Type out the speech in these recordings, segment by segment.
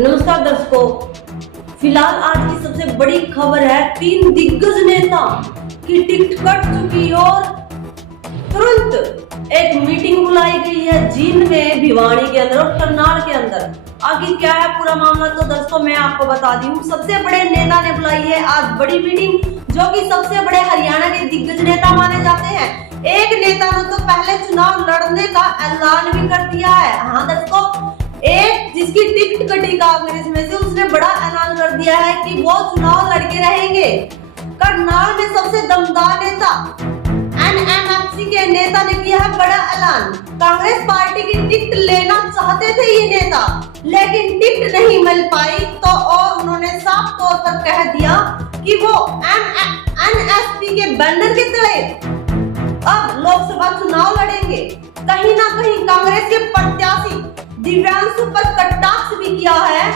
नमस्कार दर्शकों, फिलहाल आज की सबसे बड़ी खबर है, 3 दिग्गज नेता की टिकट कट चुकी और तुरंत एक मीटिंग बुलाई गई है जींद में, भिवानी के अंदर और करनाल के अंदर। आगे क्या है पूरा मामला तो दर्शकों मैं आपको बता दी हूँ। सबसे बड़े नेता ने बुलाई है आज बड़ी मीटिंग, जो कि सबसे बड़े हरियाणा के दिग्गज नेता माने जाते हैं। एक नेता ने तो पहले चुनाव लड़ने का ऐलान भी कर दिया है। हाँ दर्शकों, एक जिसकी टिकट कटी कांग्रेस में से, उसने बड़ा ऐलान कर दिया है कि वो चुनाव लड़के रहेंगे। करनाल में सबसे दमदार नेता एनएमएफसी के नेता ने किया है बड़ा ऐलान। कांग्रेस पार्टी की टिकट लेना चाहते थे ये नेता, लेकिन टिकट नहीं मिल पाई तो और उन्होंने साफ तौर पर कह दिया कि वो एनएसपी के बैनर के तले अब लोकसभा चुनाव लड़ेंगे। कहीं ना कहीं कांग्रेस के प्रत्याशी दिव्यांशु पर कटाक्ष भी किया है।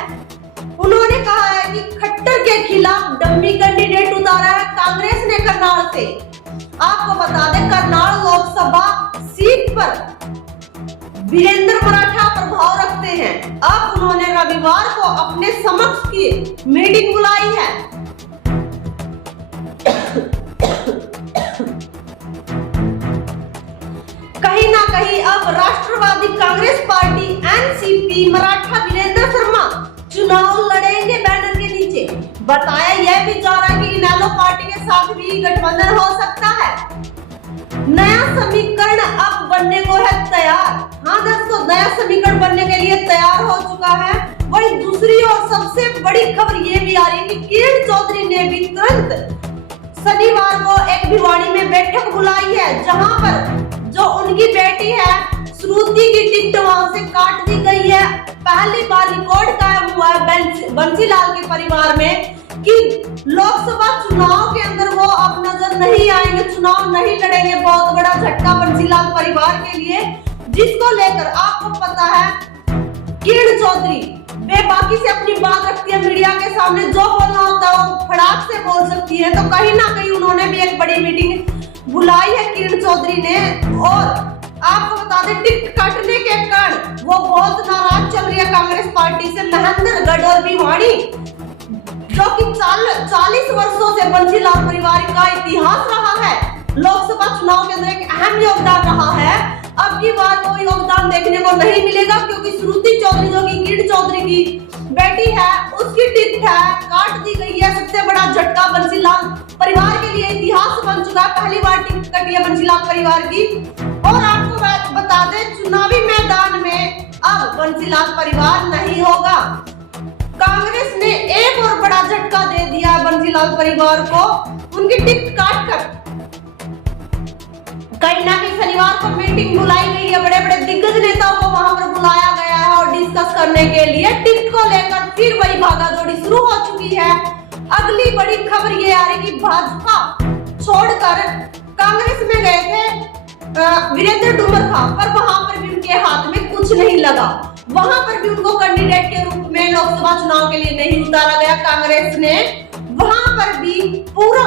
उन्होंने कहा है कि खट्टर के खिलाफ डम्मी कैंडिडेट उतारा है कांग्रेस ने करनाल से। आपको बता दें, करनाल लोकसभा सीट पर वीरेंद्र मराठा प्रभाव रखते हैं। अब उन्होंने रविवार को अपने समक्ष की मीटिंग बुलाई है। कहीं ना कहीं अब राष्ट्रवादी कांग्रेस पार्टी एनसीपी मराठा वीरेंद्र शर्मा चुनाव लड़ेंगे बैनर के नीचे। बताया यह भी जा रहा है कि इनेलो पार्टी के साथ भी गठबंधन हो सकता है। नया समीकरण अब बनने को है तैयार। हाँ दोस्तों, नया समीकरण बनने के लिए तैयार हो चुका है। वही दूसरी और सबसे बड़ी खबर ये भी आ रही है कि किरण चौधरी ने भी तुरंत शनिवार को एक भिवानी में बैठक बुलाई है, जहां पर जो उनकी बेटी है श्रुति की टिकट वहां से काट दी गई है। पहली बार रिकॉर्ड कायम हुआ है बंसीलाल के परिवार में कि लोकसभा चुनाव के अंदर वो अब नजर नहीं आएंगे, चुनाव नहीं लड़ेंगे। बहुत बड़ा झटका बंसीलाल परिवार के लिए, जिसको लेकर आपको पता है किरण चौधरी बेबाकी से अपनी बात रखती है मीडिया के सामने। जो बोलना होता है वो फटाक से बोल सकती है। तो कहीं ना कहीं उन्होंने भी एक बड़ी मीटिंग बुलाई है किरण चौधरी ने। और आपको बता दें, टिकट काटने के कारण वो बहुत नाराज चल रही है कांग्रेस पार्टी से। महेंद्रगढ़ और भिवानी, जो कि 40 वर्षों से बंसीलाल परिवार का इतिहास रहा है, लोकसभा चुनाव के अंदर एक अहम योगदान रहा है। अब की बार वो योगदान देखने को नहीं मिलेगा, क्योंकि श्रुति चौधरी जो कि किरण चौधरी की बेटी है, उसकी टिकट है काट दी गई है। सबसे बड़ा झटका बंसीलाल परिवार के लिए इतिहास बन चुका है। पहली बार टिकट कटी है बंसीलाल परिवार की। और आपको बता दें, चुनावी मैदान में अब बंसीलाल परिवार नहीं होगा। कांग्रेस ने एक और बड़ा झटका दे दिया है बंसीलाल परिवार को, उनकी टिकट काट कर। कहीं ना कहीं शनिवार को मीटिंग बुलाई गई है, बड़े बड़े दिग्गज नेताओं को वहां पर बुलाया गया है और डिस्कस करने के लिए टिकट को लेकर फिर वही भागादौड़ी शुरू हो चुकी है। अगली बड़ी खबर ये आ रही कि भाजपा छोड़कर कांग्रेस में गए थे वीरेंद्र डुमरखा, पर वहां पर भी उनके हाथ में कुछ नहीं लगा। वहां पर भी उनको कैंडिडेट के रूप में लोकसभा चुनाव के लिए नहीं उतारा गया कांग्रेस ने। वहां पर भी पूर्व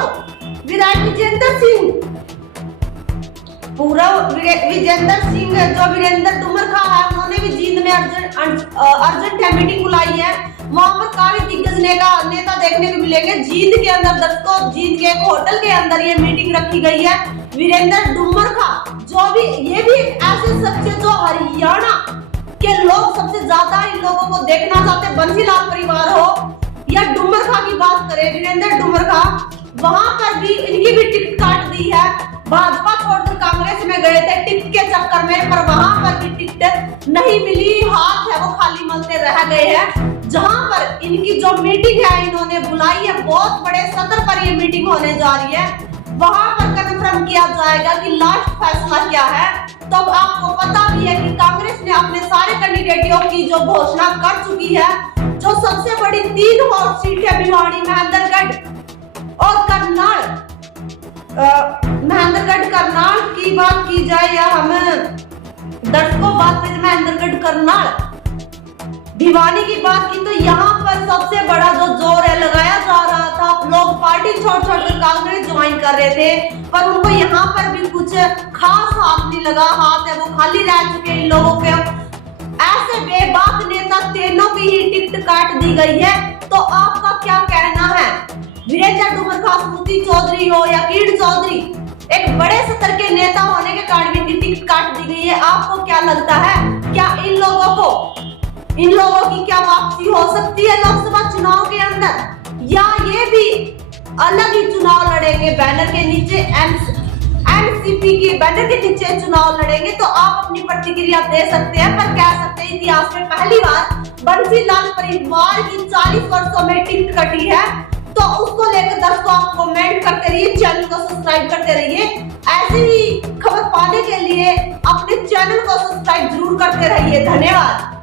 विधायक विजेंद्र सिंह जो वीरेंद्र डुमरखा है, उन्होंने भी जींद में अर्जेंट मीटिंग बुलाई है। वहां पर काफी दिग्गज नेता देखने को मिलेंगे जींद के अंदर। दोस्तों, जींद के एक होटल के अंदर ये मीटिंग रखी गई है। वीरेंद्र डुमरखा जो भी, ये भी एक ऐसे शख्स है जो हरियाणा के लोग सबसे ज्यादा इन लोगों को देखना चाहते, बंसीलाल परिवार हो या डुमरखा की बात करें, वीरेंद्र डुमरखा, वहां पर भी इनकी भी टिकट काट दी है। भाजपा छोड़कर कांग्रेस में गए थे टिकट के चक्कर में, पर वहां पर भी टिकट नहीं मिली। हाथ है वो खाली मलते रह गए हैं। जहां पर इनकी जो मीटिंग है इन्होंने बुलाई है, बहुत बड़े सत्र पर ये मीटिंग होने जा रही है। वहां पर कंफर्म किया जाएगा कि लास्ट फैसला क्या है। तो आपको पता भी है कि कांग्रेस ने अपने सारे कैंडिडेटों की जो घोषणा कर चुकी है। जो सबसे बड़ी 3 हॉट सीट है भिवानी, महेंद्रगढ़ और करनाल। महेंद्रगढ़ करनाल की बात की जाए या हम दर्शकों बात करें महेंद्रगढ़ करनाल भिवानी की बात की, तो यहाँ पर सबसे बड़ा जो जोर है लगाया जा रहा था। लोग पार्टी छोड़ कर कांग्रेस ज्वाइन कर रहे थे, पर उनको यहाँ पर भी कुछ खास हाथ नहीं लगा। हाथ है वो खाली रह चुके इन लोगों के। ऐसे बेबाक नेता तीनों की ही टिकट काट दी गई है, तो आपका क्या कहना है? वीरेंद्र डूमर खास मोती चौधरी हो या कीड़ चौधरी, एक बड़े स्तर के नेता होने के कारण इनकी टिकट काट दी गई है। आपको क्या लगता है, क्या इन लोगों की क्या वापसी हो सकती है लोकसभा चुनाव के अंदर, या ये भी अलग ही चुनाव लड़ेंगे बैनर के नीचे, एनसीपी के बैनर के नीचे चुनाव लड़ेंगे? तो आप अपनी प्रतिक्रिया दे सकते हैं, पर कह सकते हैं इतिहास में पहली बार बंसीलाल परिवार की 40 वर्षों में टिकट कटी है। तो उसको लेकर दर्शकों आप कमेंट करते रहिए, चैनल को सब्सक्राइब करते रहिए। ऐसी ही खबर पाने के लिए अपने चैनल को सब्सक्राइब जरूर करते रहिए। धन्यवाद।